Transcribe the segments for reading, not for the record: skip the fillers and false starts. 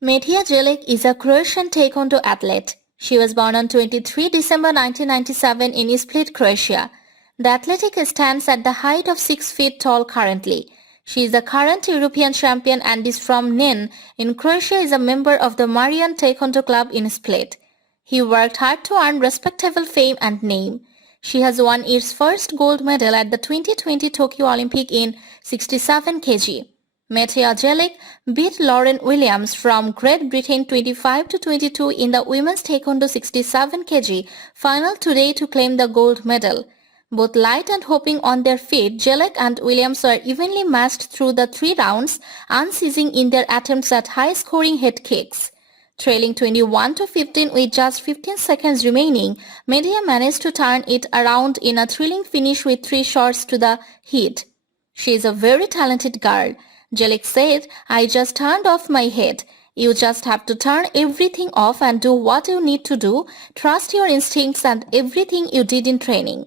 Medija Jelic is a Croatian taekwondo athlete. She was born on 23 December 1997 in Split, Croatia. The athletic stands at the height of 6 feet tall currently. She is the current European champion and is from Nin in Croatia, is a member of the Marian Taekwondo Club in Split. He worked hard to earn respectable fame and name. She has won its first gold medal at the 2020 Tokyo Olympic in 67 kg. Medija Jelic beat Lauren Williams from Great Britain 25-22 in the women's taekwondo 67 kg final today to claim the gold medal. Both light and hopping on their feet, Jelic and Williams were evenly matched through the 3 rounds, unceasing in their attempts at high-scoring head kicks. Trailing 21-15 with just 15 seconds remaining, Medija managed to turn it around in a thrilling finish with 3 shots to the head. She is a very talented girl. Jelic said, "I just turned off my head. You just have to turn everything off and do what you need to do. Trust your instincts and everything you did in training."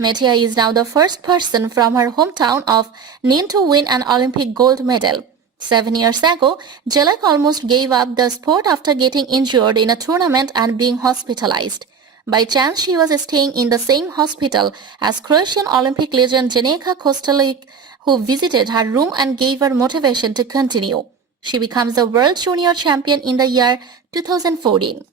Medija is now the first person from her hometown of Nin to win an Olympic gold medal. 7 years ago, Jelic almost gave up the sport after getting injured in a tournament and being hospitalized. By chance, she was staying in the same hospital as Croatian Olympic legend Janeca Kostelic, who visited her room and gave her motivation to continue. She becomes the world junior champion in the year 2014.